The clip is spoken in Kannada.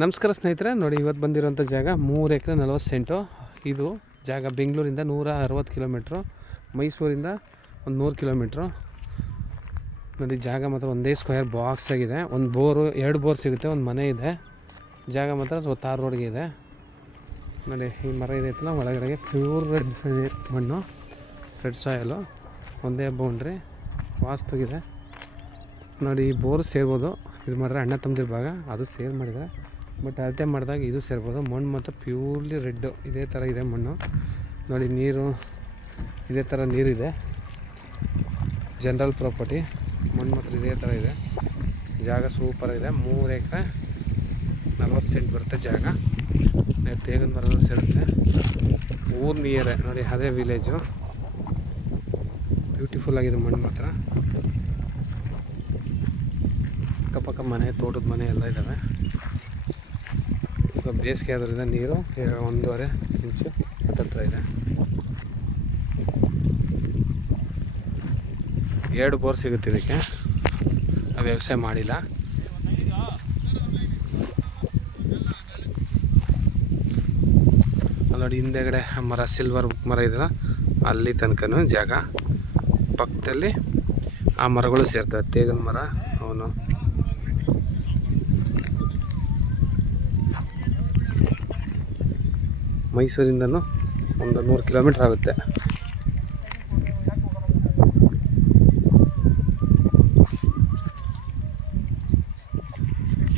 ನಮಸ್ಕಾರ ಸ್ನೇಹಿತರೆ, ನೋಡಿ ಇವತ್ತು ಬಂದಿರೋಂಥ ಜಾಗ 3 ಎಕರೆ 40 ಸೆಂಟು. ಇದು ಜಾಗ ಬೆಂಗಳೂರಿಂದ 160 ಕಿಲೋಮೀಟ್ರು, ಮೈಸೂರಿಂದ ಒಂದು 100 ಕಿಲೋಮೀಟ್ರು. ನೋಡಿ ಜಾಗ ಮಾತ್ರ ಒಂದೇ ಸ್ಕ್ವೇರ್ ಬಾಕ್ಸ್ ಆಗಿದೆ. ಒಂದು ಬೋರು, 2 ಬೋರ್ ಸಿಗುತ್ತೆ, ಒಂದು ಮನೆ ಇದೆ. ಜಾಗ ಮಾತ್ರ ತಾರ್ ರೋಡ್ಗೆ ಇದೆ. ನೋಡಿ ಈ ಮರ ಇದೈತಲ್ಲ, ಒಳಗಡೆಗೆ ಪ್ಯೂರ್ ರೆಡ್ ಮಣ್ಣು, ರೆಡ್ ಸಾಯಲು, ಒಂದೇ ಬೌಂಡ್ರಿ ವಾಸ್ತುಗಿದೆ. ನೋಡಿ ಈ ಬೋರ್ ಸೇರ್ಬೋದು, ಇದು ಮಾಡಿದ್ರೆ ಅಣ್ಣ ತಮ್ಮದಿರ ಭಾಗ, ಅದು ಸೇರ್ ಮಾಡಿದರೆ. ಬಟ್ ಅಳತೆ ಮಾಡಿದಾಗ ಇದು ಸೇರ್ಬೋದು. ಮಣ್ಣು ಮಾತ್ರ ಪ್ಯೂರ್ಲಿ ರೆಡ್ಡು, ಇದೇ ಥರ ಇದೆ ಮಣ್ಣು. ನೋಡಿ ನೀರು ಇದೇ ಥರ ನೀರಿದೆ. ಜನರಲ್ ಪ್ರಾಪರ್ಟಿ, ಮಣ್ಣು ಮಾತ್ರ ಇದೇ ಥರ ಇದೆ. ಜಾಗ ಸೂಪರಾಗಿದೆ. 3 ಎಕರೆ 40 ಸೆಂಟ್ ಬರುತ್ತೆ ಜಾಗ. ತೇಗದ ಮರ ಸೇರುತ್ತೆ. ಊರು ನಿಯರೇ ನೋಡಿ, ಅದೇ ವಿಲೇಜು. ಬ್ಯೂಟಿಫುಲ್ ಆಗಿದೆ ಮಣ್ಣು ಮಾತ್ರ. ಅಕ್ಕಪಕ್ಕ ಮನೆ, ತೋಟದ ಮನೆ ಎಲ್ಲ ಇದ್ದಾವೆ. ಸೊ ಬೇಸಿಗೆ ಆದ್ರಿಂದ ನೀರು 1.5 ಇಂಚು ಹತ್ತಿರ ಇದೆ. 2 ಬೋರ್ ಸಿಗುತ್ತೆ ಇದಕ್ಕೆ. ವ್ಯವಸಾಯ ಮಾಡಿಲ್ಲ. ನೋಡಿ ಹಿಂದೆಗಡೆ ಮರ, ಸಿಲ್ವರ್ ಮರ ಇದೆಯಲ್ಲ, ಅಲ್ಲಿ ತನಕನೂ ಜಾಗ. ಪಕ್ಕದಲ್ಲಿ ಆ ಮರಗಳು ಸೇರ್ತವೆ. ತೇಗನ ಮರ, ಅವನು ಮೈಸೂರಿಂದನೂ ಒಂದು 100 ಕಿಲೋಮೀಟ್ರ್ ಆಗುತ್ತೆ.